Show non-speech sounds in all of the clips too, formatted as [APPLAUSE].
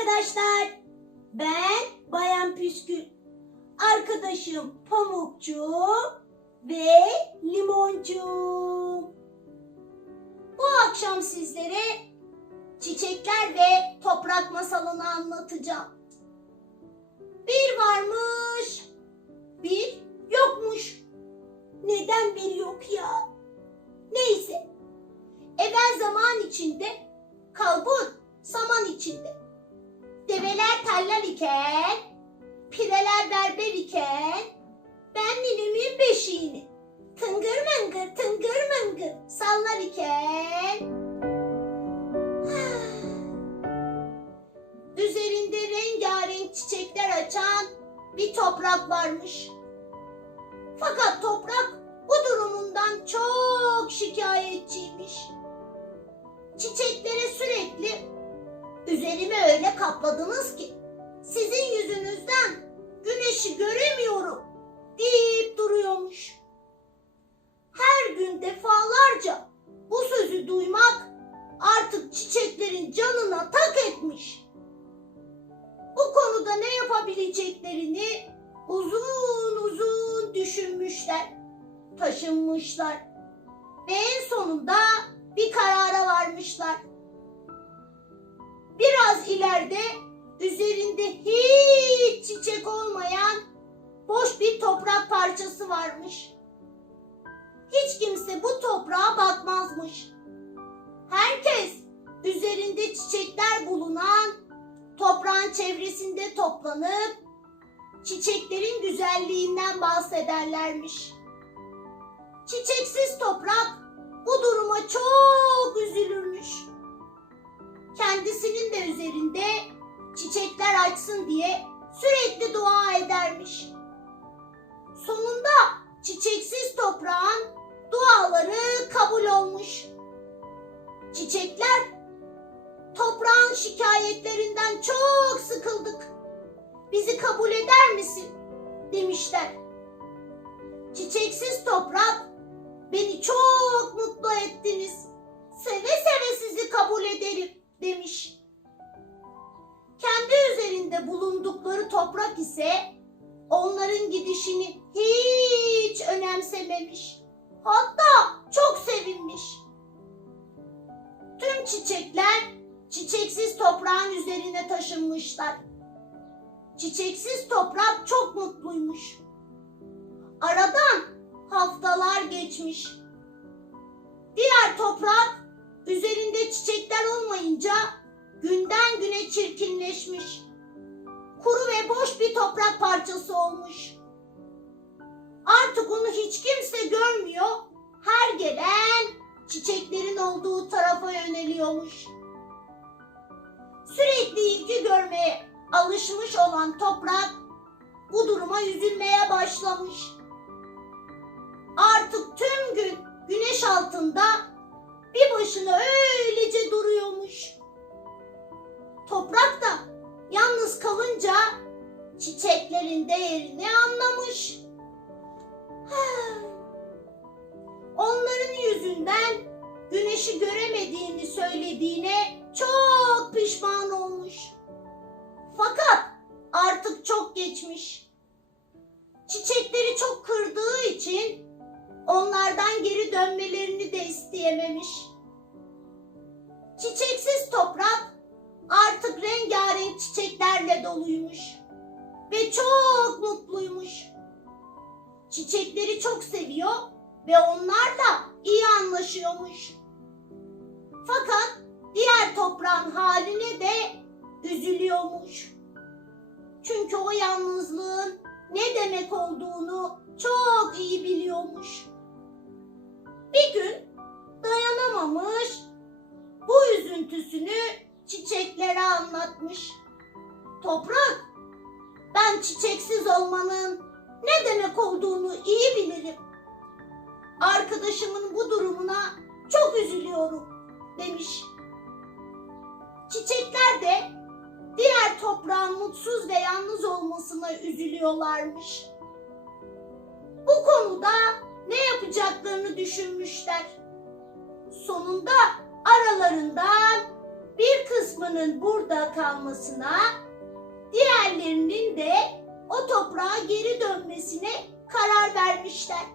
arkadaşlar. Ben Bayan Püskül. Arkadaşım Pamukçu ve Limoncu. Bu akşam sizlere çiçekler ve toprak masalını anlatacağım. Bir varmış, bir yokmuş. Neden bir yok ya? Neyse. Evvel zaman içinde, kalbur saman içinde. Develer teller iken, pireler berber iken, ben ninemin beşiğini tıngır mıngır tıngır mıngır sallar iken, [SIGHS] üzerinde rengarenk çiçekler açan bir toprak varmış. Fakat toprak bu durumundan çok şikayetçiymiş. Çiçeklere sürekli üzerimi öyle kapladınız ki sizin yüzünüzden güneşi göremiyorum deyip duruyormuş. Her gün defalarca bu sözü duymak artık çiçeklerin canına tak etmiş. Bu konuda ne yapabileceklerini uzun uzun düşünmüşler, taşınmışlar ve en sonunda bir karara varmışlar. Biraz ileride üzerinde hiç çiçek olmayan boş bir toprak parçası varmış. Hiç kimse bu toprağa bakmazmış. Herkes üzerinde çiçekler bulunan toprağın çevresinde toplanıp çiçeklerin güzelliğinden bahsederlermiş. Çiçeksiz toprak bu duruma çok üzerinde çiçekler açsın diye sürekli dua edermiş. Sonunda çiçeksiz toprağın duaları kabul olmuş. Çiçekler toprağın şikayetlerinden çok sıkıldık. Bizi kabul eder misin? demişler. Çiçeksiz toprak beni çok mutlu ettiniz. Seve seve sizi kabul ederim demiş. Kendi üzerinde bulundukları toprak ise onların gidişini hiç önemsememiş. Hatta çok sevinmiş. Tüm çiçekler çiçeksiz toprağın üzerine taşınmışlar. Çiçeksiz toprak çok mutluymuş. Aradan haftalar geçmiş. Diğer toprak üzerinde çiçekler olmayınca günden güne çirkinleşmiş. Kuru ve boş bir toprak parçası olmuş. Artık onu hiç kimse görmüyor. Her gelen çiçeklerin olduğu tarafa yöneliyormuş. Sürekli ilgi görmeye alışmış olan toprak bu duruma üzülmeye başlamış. Artık tüm gün güneş altında bir başına öylece duruyormuş. Toprak da yalnız kalınca çiçeklerin değerini anlamış. Onların yüzünden güneşi göremediğini söylediğine çok pişman olmuş. Fakat artık çok geçmiş. Çiçekleri çok kırdığı için onlardan geri dönmelerini de isteyememiş. Çiçeksiz toprak rengarenk çiçeklerle doluymuş ve çok mutluymuş. Çiçekleri çok seviyor ve onlarla iyi anlaşıyormuş. Fakat diğer toprağın haline de üzülüyormuş. Çünkü o yalnızlığın ne demek olduğunu çok iyi biliyormuş. Bir gün dayanamamış, bu üzüntüsünü çiçeklere anlatmış. Toprak, ben çiçeksiz olmanın ne demek olduğunu iyi bilirim. Arkadaşımın bu durumuna çok üzülüyorum demiş. Çiçekler de diğer toprağın mutsuz ve yalnız olmasına üzülüyorlarmış. Bu konuda ne yapacaklarını düşünmüşler. Sonunda aralarından bir kısmının burada kalmasına, diğerlerinin de o toprağa geri dönmesine karar vermişler.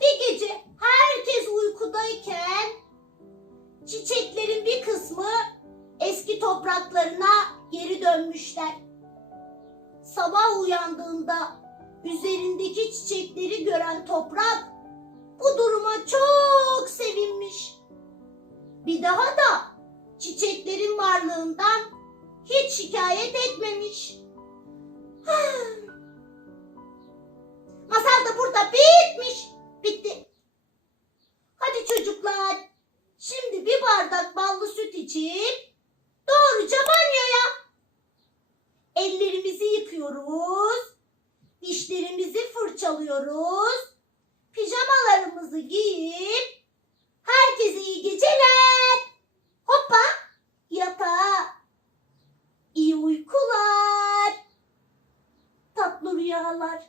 Bir gece herkes uykudayken çiçeklerin bir kısmı eski topraklarına geri dönmüşler. Sabah uyandığında üzerindeki çiçekleri gören toprak bu duruma çok sevinmiş. Bir daha da çiçeklerin varlığından hiç şikayet etmemiş. [SIGHS] Masal da burada bitmiş. Bitti. Hadi çocuklar. Şimdi bir bardak ballı süt içip doğruca banyoya. Ellerimizi yıkıyoruz. Dişlerimizi fırçalıyoruz. Pijamalarımızı giyip herkese iyi geceler. Hoppa yatağa. İyi uykular. Tatlı rüyalar.